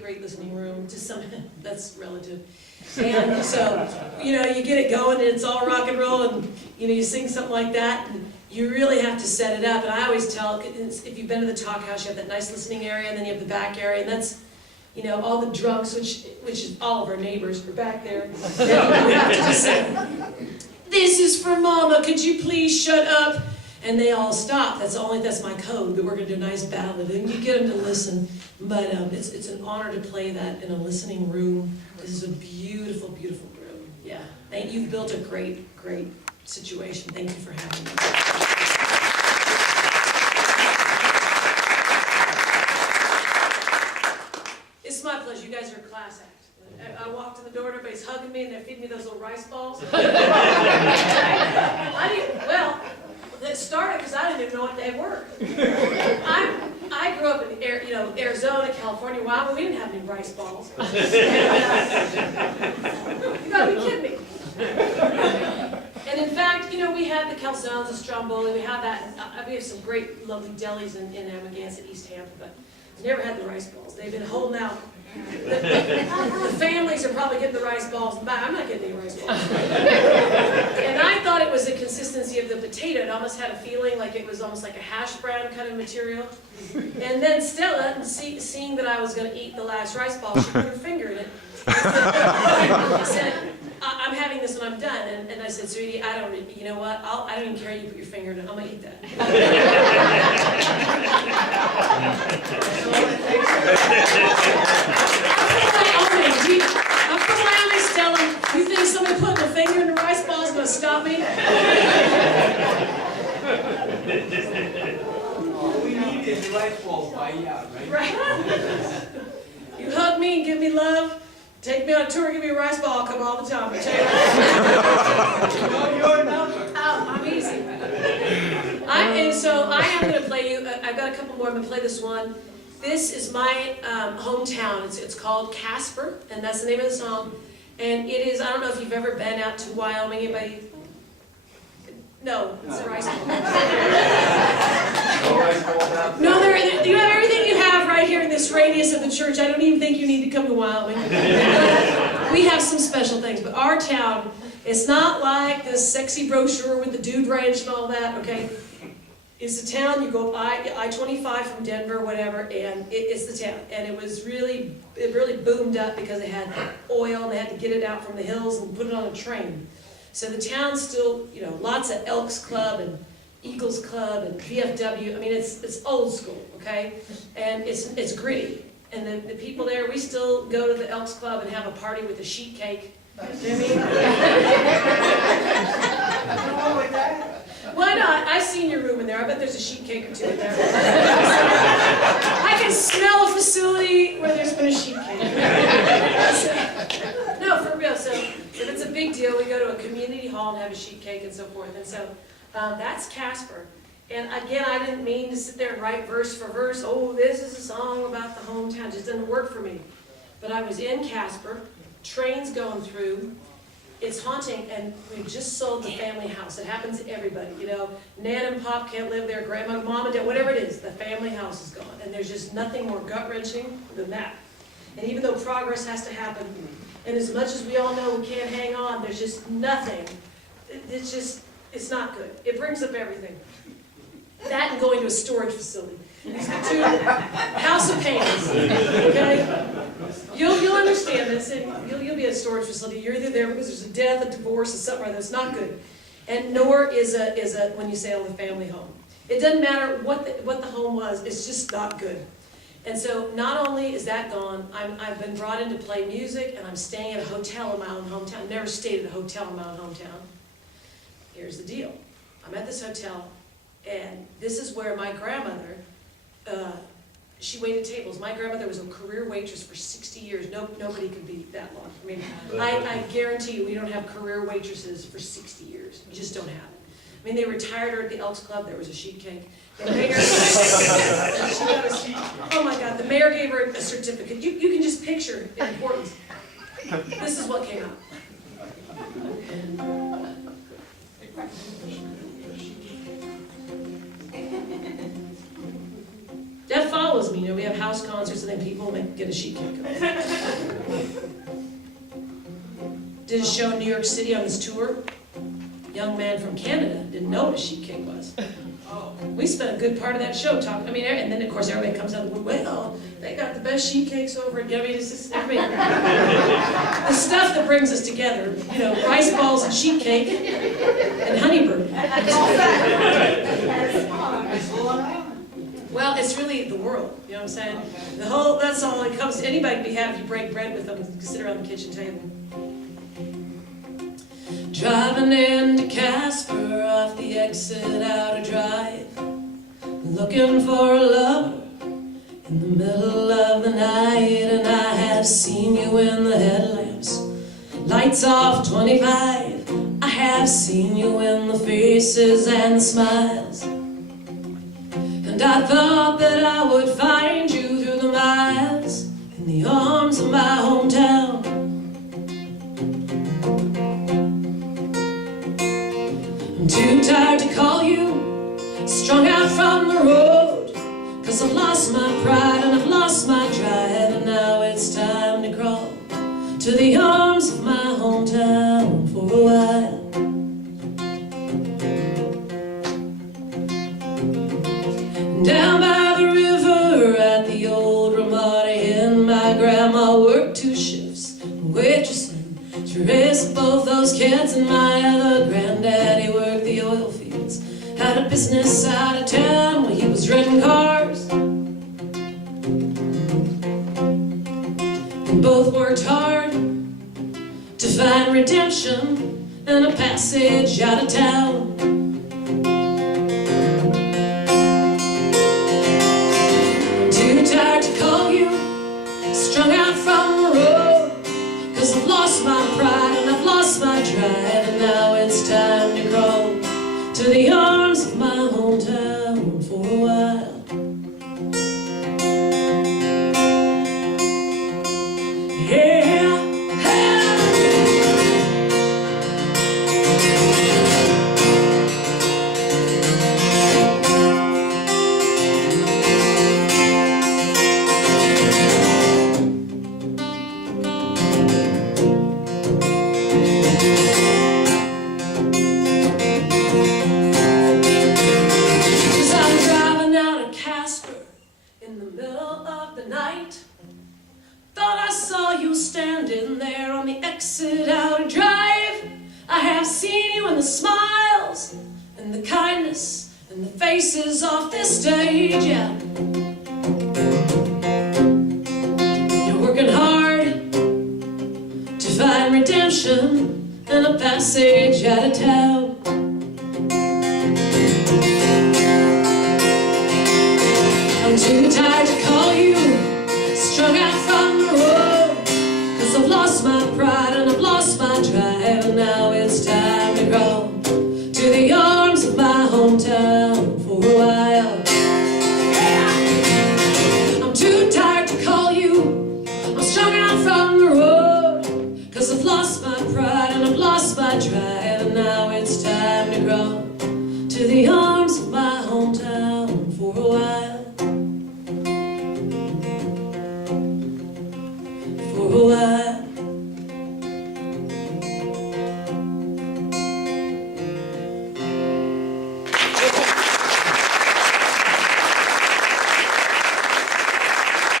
great listening room to some, that's relative. And so, you know, you get it going and it's all rock and roll and, you know, you sing something like that and you really have to set it up. And I always tell, if you've been to the Talk House, you have that nice listening area and then you have the back area and that's, you know, all the drunks, which is all of our neighbors, are back there. And you have to just say, "This is for Mama, could you please shut up?" And they all stop. That's my code, but we're going to do a nice ballad. And you get them to listen. But it's an honor to play that in a listening room. This is a beautiful, beautiful room. Yeah. You've built a great, great situation. Thank you for having me. It's my pleasure. You guys are a class act. I walked in the door, everybody's hugging me, and they're feeding me those little rice balls. Well, it started because I didn't even know what they were. I grew up in Arizona, California, Wyoming. We didn't have any rice balls. You gotta be kidding me. And in fact, you know, we had the calzones, the stromboli, we have some great, lovely delis in Amagansett, East Hampton, but I never had the rice balls. They've been holding out. The families are probably getting the rice balls back. I'm not getting any rice balls. And I thought it was the consistency of the potato. It almost had a feeling like it was almost like a hash brown kind of material. And then Stella, seeing that I was going to eat the last rice ball, she put her finger in it. I said, "I'm having this when I'm done." And I said, "Sweetie, you know what? I don't even care you put your finger in it. I'm going to eat that." I'm from Wyoming, Stella. You think somebody putting their finger in the rice ball is going to stop me? We need these rice balls by out, right? Right. You hug me and give me love. Take me on a tour, give me a rice ball, I'll come all the time. I tell you No, you're not. I'm easy. And so I am going to play you, I've got a couple more, I'm going to play this one. This is my hometown. It's called Casper, and that's the name of the song. And it is, I don't know if you've ever been out to Wyoming, anybody? No, it's a rice ball. No, you have everything you have right here in this radius of the church. I don't even think you need to come to Wyoming. We have some special things, but our town, it's not like this sexy brochure with the dude ranch and all that, okay? It's the town, you go I-25 from Denver, whatever, and it's the town. And it really boomed up because they had oil and they had to get it out from the hills and put it on a train. So the town's still, you know, lots of Elks Club and Eagles Club and VFW. I mean, it's old school, okay? And it's gritty. And the people there, we still go to the Elks Club and have a party with a sheet cake. You know what I mean? Why not? I've seen your room in there. I bet there's a sheet cake or two in there. I can smell a facility where there's been a sheet cake. No, for real. So if it's a big deal, we go to a community hall and have a sheet cake and so forth. And so that's Casper. And again, I didn't mean to sit there and write verse for verse. Oh, this is a song about the hometown. It just doesn't work for me. But I was in Casper, trains going through. It's haunting, and we just sold the family house. It happens to everybody, you know. Nan and Pop can't live there, Grandma, Mom and Dad, whatever it is, the family house is gone. And there's just nothing more gut-wrenching than that. And even though progress has to happen, and as much as we all know we can't hang on, there's just nothing. It's not good. It brings up everything. That and going to a storage facility. These are two house of pains, okay? You'll understand this, and you'll be at a storage facility. You're either there because there's a death, a divorce, or something like that. It's not good. And nor is a when you say, "Oh, the family home." It doesn't matter what the home was. It's just not good. And so not only is that gone, I've been brought in to play music, and I'm staying at a hotel in my own hometown. I've never stayed at a hotel in my own hometown. Here's the deal. I'm at this hotel, and this is where my grandmother. She waited tables. My grandmother was a career waitress for 60 years. Nobody could be that long. I mean, I guarantee you we don't have career waitresses for 60 years. We just don't have it. I mean, they retired her at the Elks Club. There was a sheet cake. The mayor, oh my God, the mayor gave her a certificate. You can just picture the importance. This is what came out. That follows me. Halloween, we have house concerts and then people get a sheet cake. Did a show in New York City on this tour. Young man from Canada didn't know what a sheet cake was. We spent a good part of that show talking, and then of course everybody comes out of the wood, well, they got the best sheet cakes over again. It's just everybody. The stuff that brings us together, rice balls and sheet cake and honeybird. Well, it's really the world, you know what I'm saying? That's all it comes, anybody can be happy if you break bread with them and sit around the kitchen table. Driving into Casper off the exit out of drive, looking for a lover in the middle of the night, and I have seen you in the headlamps, lights off 25. I have seen you in the faces and the smiles, and I thought that I would find you through the miles in the arms of my hometown. I'm too tired to call you, strung out from the road, 'cause I've lost my pride and I've lost my drive, and now it's time to crawl to the arms of my hometown for a while. Down by the river at the old Ramada Inn, my grandma worked 2 shifts, waitressing to raise both those kids, and my other granddaddy worked the oil fields, had a business out of town where he was renting cars. And both worked hard to find redemption and a passage out of town. I'm too tired to call you, strung out from the road, 'cause I've lost my pride and I've lost my drive, and now it's time to crawl to the arms of my hometown for a while. Yeah, standing there on the exit out of drive. I have seen you in the smiles and the kindness and the faces off this stage, yeah. You're working hard to find redemption and a passage out of town. I'm too tired to call you, strung out from the road, 'cause I've lost my pride and I've lost my drive, and now it's time to go to the arms of my hometown for a while. I'm too tired to call you, I'm strung out from the road, 'cause I've lost my pride and I've lost my drive, and now it's time to go to the arms of my hometown for a while. For a while.